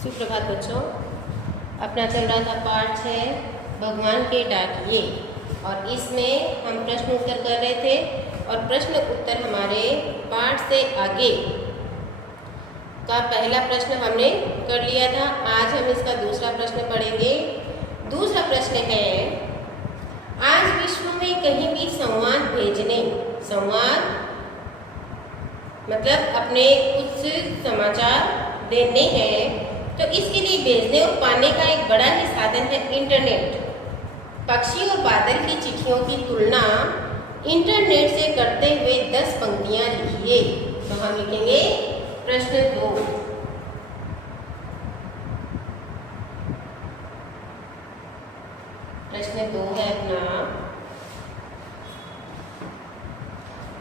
सुप्रभात बच्चों। अपना चल रहा था पाठ 6 भगवान के डाकिए और इसमें हम प्रश्न उत्तर कर रहे थे और प्रश्न उत्तर हमारे पाठ से आगे का पहला प्रश्न हमने कर लिया था। आज हम इसका दूसरा प्रश्न पढ़ेंगे। दूसरा प्रश्न है, आज विश्व में कहीं भी संवाद भेजने, संवाद मतलब अपने कुछ समाचार देने हैं तो इसके लिए भेजने और पाने का एक बड़ा ही साधन है इंटरनेट। पक्षी और बादल की चिट्ठियों की तुलना इंटरनेट से करते हुए 10 पंक्तियां लिखिए। तो हम लिखेंगे प्रश्न 2। प्रश्न 2 है अपना,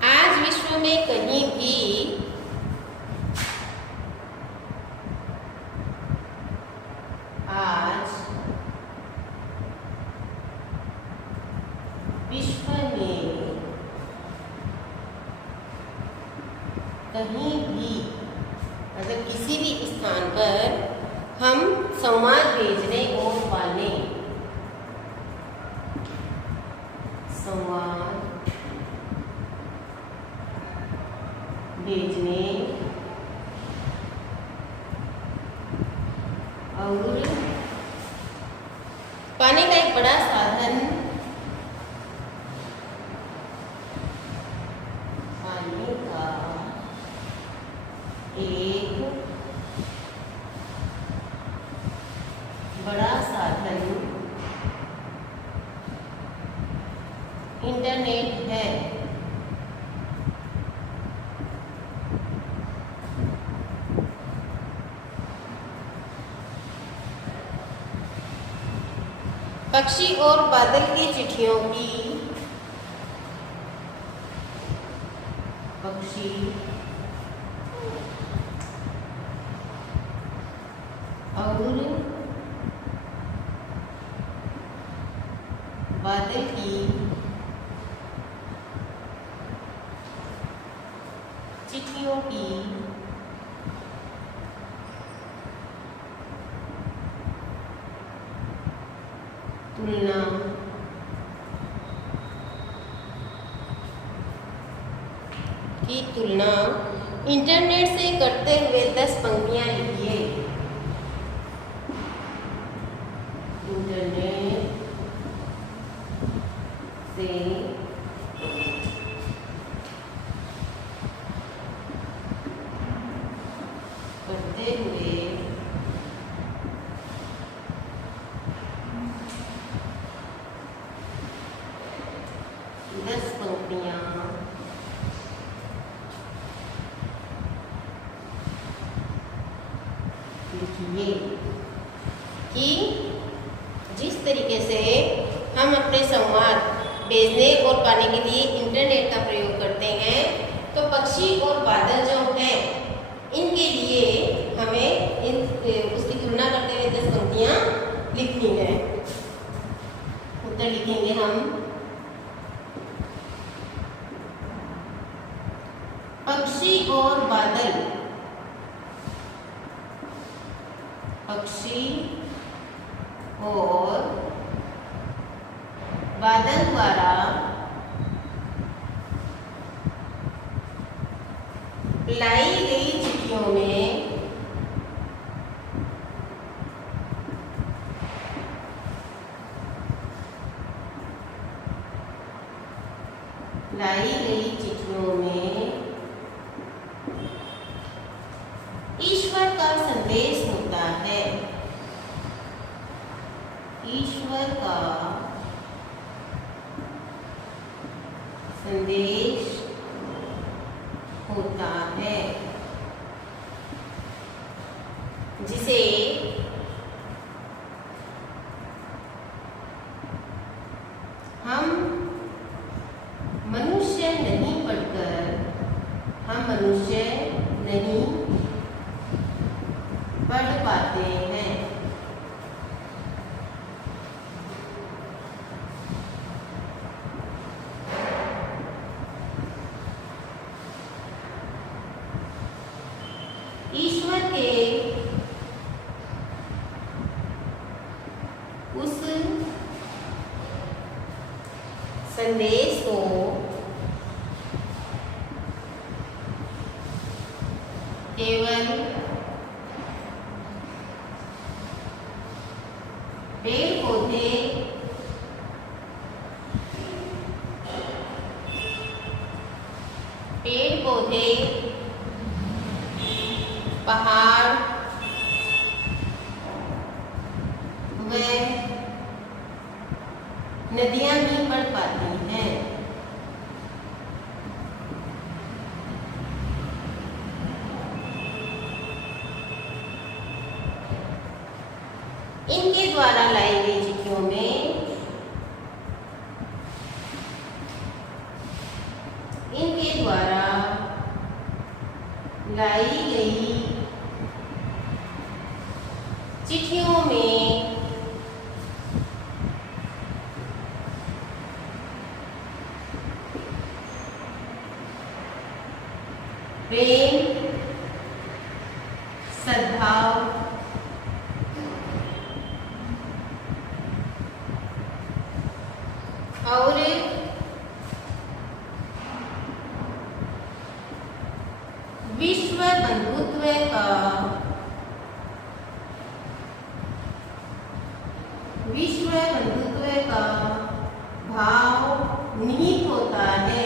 आज विश्व में कहीं भी विश्व में कहीं भी मतलब किसी भी स्थान पर हम संवाद भेजने और पाने, संवाद भेजने और पाने का एक बड़ा साधन, पाने का एक बड़ा साधन इंटरनेट है। पक्षी और बादल की चिट्ठियों की, पक्षी और बादल की चिट्ठियों की तुलना इंटरनेट से करते हुए 10 पंक्तियां लिखिए। इंटरनेट से करते हुए 10 पंक्तियां लिखिए कि जिस तरीके से हम अपने संवाद भेजने और पाने के लिए इंटरनेट का प्रयोग करते हैं तो पक्षी और बादल जो हैं इनके लिए हमें उसकी तुलना करते हुए 10 पंक्तियां लिखनी है। उत्तर लिखेंगे हम, पक्षी और बादल, पक्षी और बादल द्वारा लाई गई चिट्ठियों में ईश्वर का संदेश होता है। ईश्वर का संदेश होता है जिसे हम मनुष्य नहीं पढ़कर, हम मनुष्य नहीं पढ़ पाते हैं। ईश्वर के पेड़ पौधे, पहाड़ व नदियां ही बढ़ पाती हैं। इनके द्वारा लाई गई चिट्ठियों में प्रेम, सद्भाव, और विश्व बंधुत्व का भाव निहित होता है।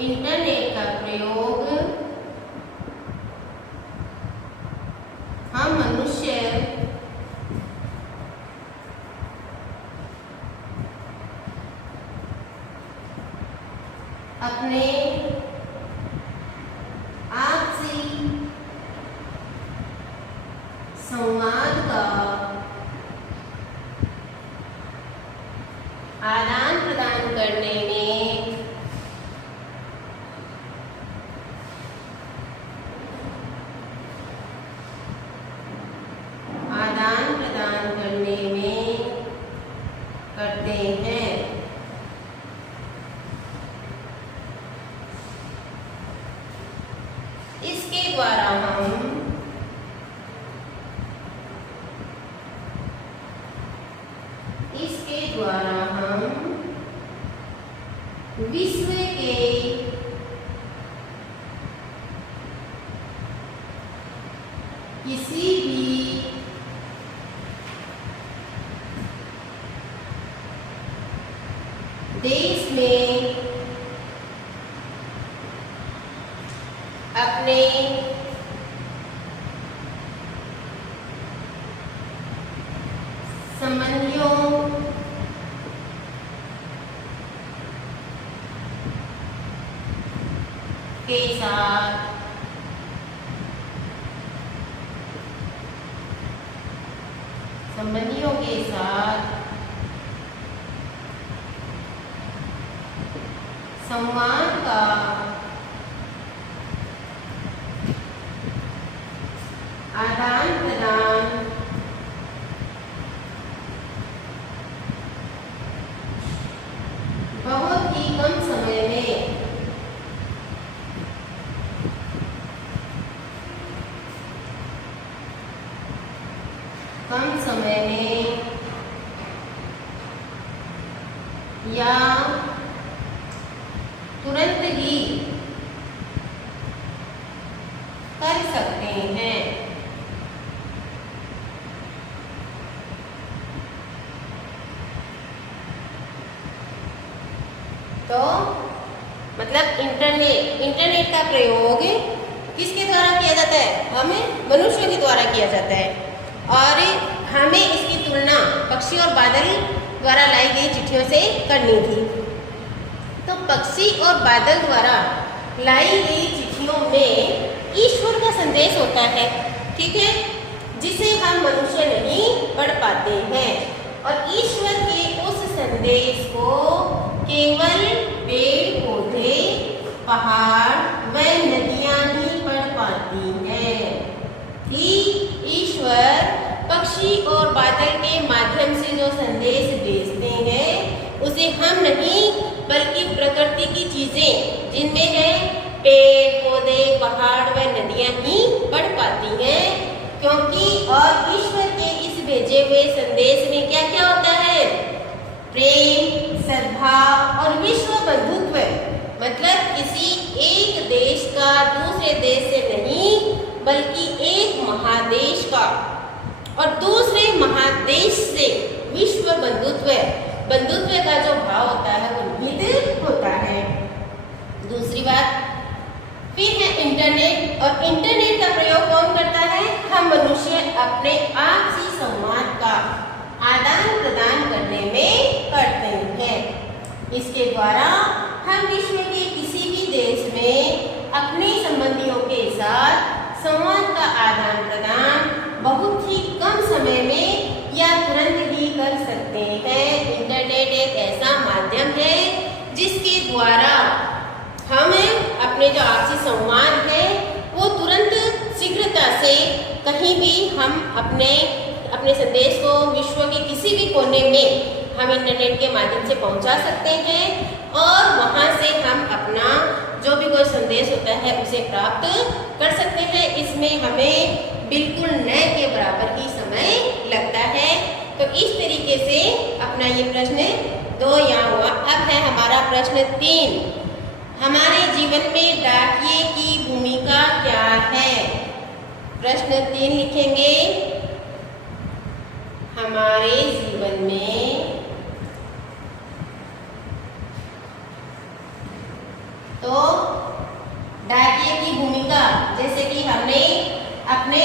इंटरनेट का प्रयोग हम मनुष्य अपने आपसी संवाद का आदान प्रदान करने में करते हैं। इसके द्वारा हम विश्व के किसी भी देश में अपने संबंधियों के साथ संवाद का आदान प्रदान बहुत ही कम समय में या तुरंत ही कर सकते हैं। तो मतलब इंटरनेट का प्रयोग किसके द्वारा किया जाता है? हमें मनुष्यों के द्वारा किया जाता है। और हमें इसकी तुलना पक्षी और बादल द्वारा लाई गई चिट्ठियों से करनी थी। तो पक्षी और बादल द्वारा लाई गई चिट्ठियों में ईश्वर का संदेश होता है, ठीक है, जिसे हम मनुष्य नहीं पढ़ पाते हैं। और ईश्वर के उस संदेश को केवल पेड़ पौधे, पहाड़ व नदियां ही पढ़ पाती हैं। कि ईश्वर पक्षी और बादल के माध्यम से जो संदेश भेजते हैं उसे हम नहीं बल्कि प्रकृति की चीजें जिनमें है पेड़ पौधे, पहाड़ व नदियां ही पढ़ पाती हैं। क्योंकि और ईश्वर के इस भेजे हुए संदेश में क्या क्या होता है? प्रेम, दूसरे देश से नहीं बल्कि एक महादेश का और दूसरे महादेश से विश्व बंधुत्व का जो भाव होता है वो निहित होता है। दूसरी बात फिर है इंटरनेट, और इंटरनेट का प्रयोग कौन करता है? हम मनुष्य अपने आपसी संवाद का आदान प्रदान करने में करते हैं। इसके द्वारा हम विश्व के किसी भी देश में अपने संबंधियों के साथ संवाद का आदान प्रदान बहुत ही कम समय में या तुरंत ही कर सकते हैं। इंटरनेट एक ऐसा माध्यम है जिसके द्वारा हम अपने जो आपसी संवाद है वो तुरंत शीघ्रता से कहीं भी हम अपने संदेश को विश्व के किसी भी कोने में हम इंटरनेट के माध्यम से पहुंचा सकते हैं और वहां से हम अपना जो भी कोई संदेश होता है उसे प्राप्त कर सकते हैं। इसमें हमें बिल्कुल न के बराबर ही समय लगता है। तो इस तरीके से अपना ये प्रश्न 2 यहाँ हुआ। अब है हमारा प्रश्न 3, हमारे जीवन में डाकिये की भूमिका क्या है? प्रश्न 3 लिखेंगे, हमारे जीवन में तो डाकिये की भूमिका, जैसे कि हमने अपने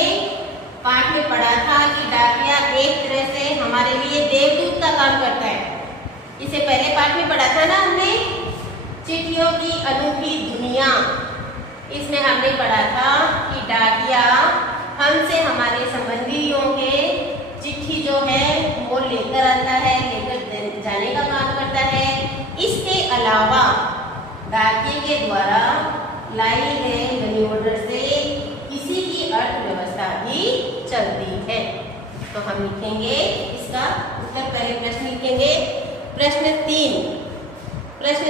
पाठ में पढ़ा था कि डाकिया एक तरह से हमारे लिए देवदूत का काम करता है। इसे पहले पाठ में पढ़ा था ना हमने, चिट्ठियों की अनूठी दुनिया। इसमें हमने पढ़ा था कि डाकिया हमसे हमारे संबंधियों के चिट्ठी जो है वो लेकर आता है, लेकर जाने का काम करता है। इसके अलावा डाकिये के द्वारा लाई गए मनी ऑर्डर से किसी की अर्थव्यवस्था भी चलती है। तो हम लिखेंगे इसका उत्तर, पहले प्रश्न लिखेंगे। प्रश्न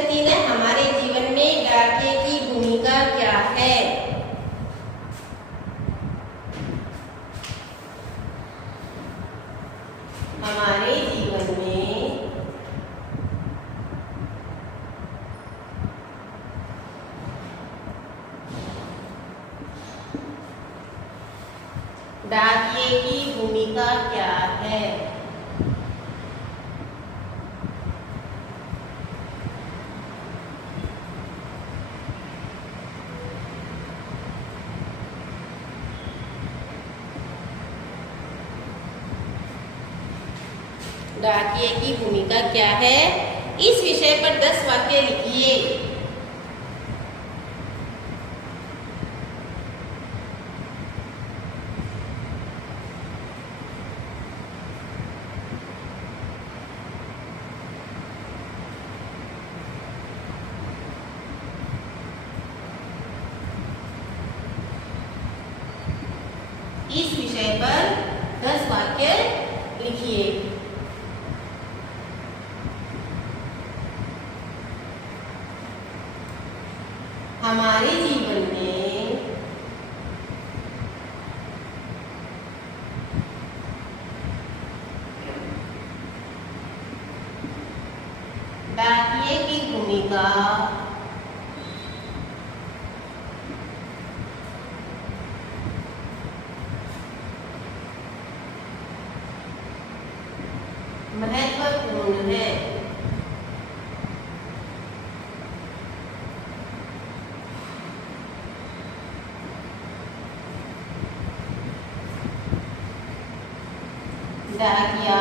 3 है, हमारे जीवन में डाकिये की भूमिका क्या है? हमारे जीवन में डाकिये की भूमिका क्या है? डाकिये की भूमिका क्या है? इस विषय पर 10 वाक्य लिखिए। इस विषय पर 10 वाक्य लिखिए। हमारे जीवन में डाकिये की भूमिका महत्वपूर्ण है। डाकिया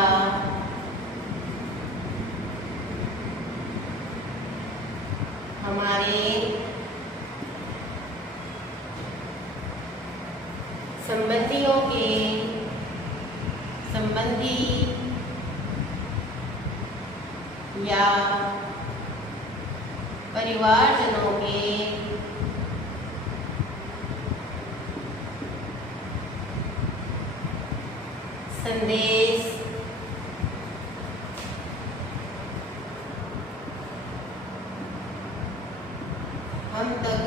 हमारे संबंधियों के संबंधी या परिवारजनों के संदेश हम तक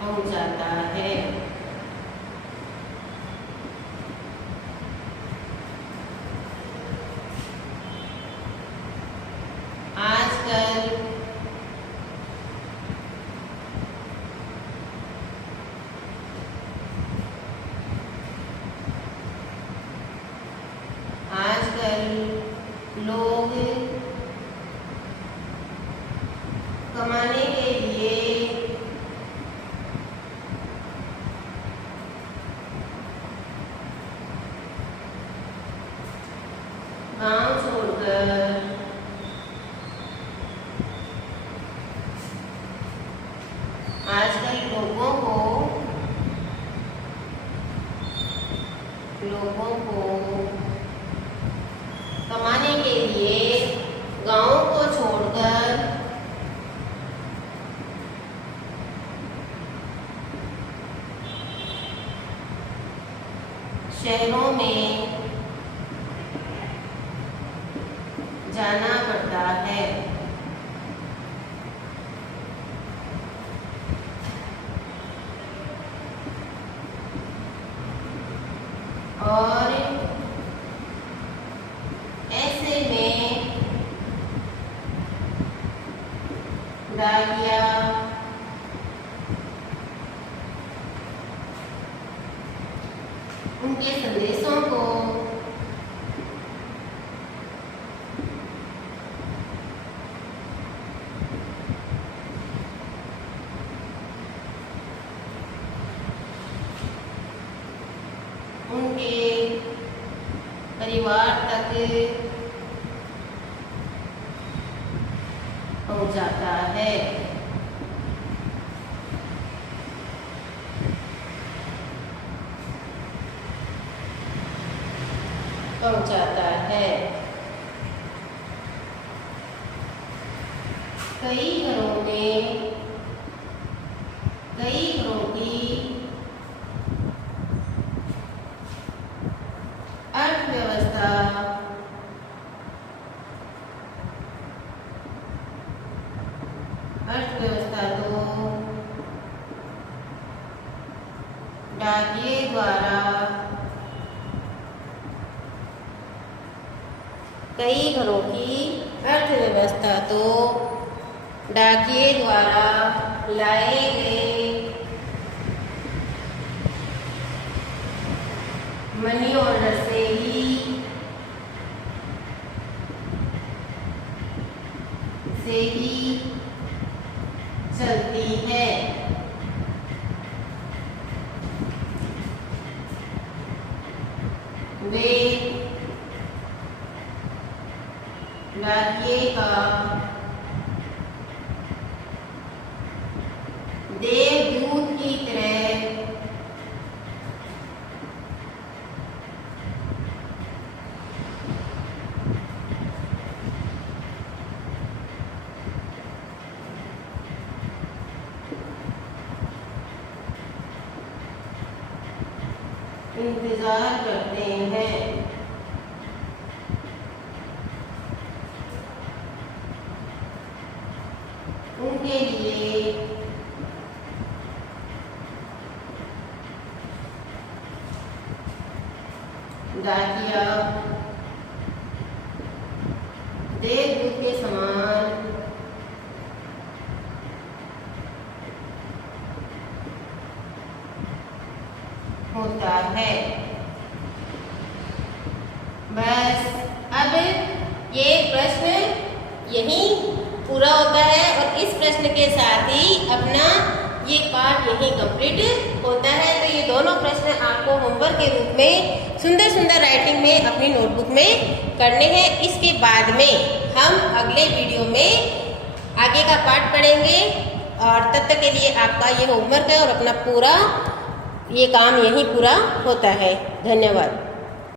पहुंचाता है। छोड़कर आजकल लोगों को कमाने के लिए गांव को छोड़कर शहरों में जाना पड़ता है। और ऐसे में डाकिया उनके संदेशों को उनके परिवार तक पहुंचाता है। कई घरों की अर्थव्यवस्था तो डाकिये द्वारा कई घरों की अर्थव्यवस्था तो डाकिये द्वारा लाए गए मनी ऑर्डर से ही चलती है। वे डाकिये का देवदूत की तरह इंतजार करते हैं। उनके लिए डाकिया देवदूत के समान होता है। बस अब ये प्रश्न यहीं पूरा होता है और इस प्रश्न के साथ ही अपना ये पार्ट यहीं कंप्लीट होता है। तो ये दोनों प्रश्न आपको होमवर्क के रूप में सुंदर सुंदर राइटिंग में अपनी नोटबुक में करने हैं। इसके बाद में हम अगले वीडियो में आगे का पार्ट पढ़ेंगे और तब तक के लिए आपका ये होमवर्क है और अपना पूरा ये काम यहीं पूरा होता है। धन्यवाद।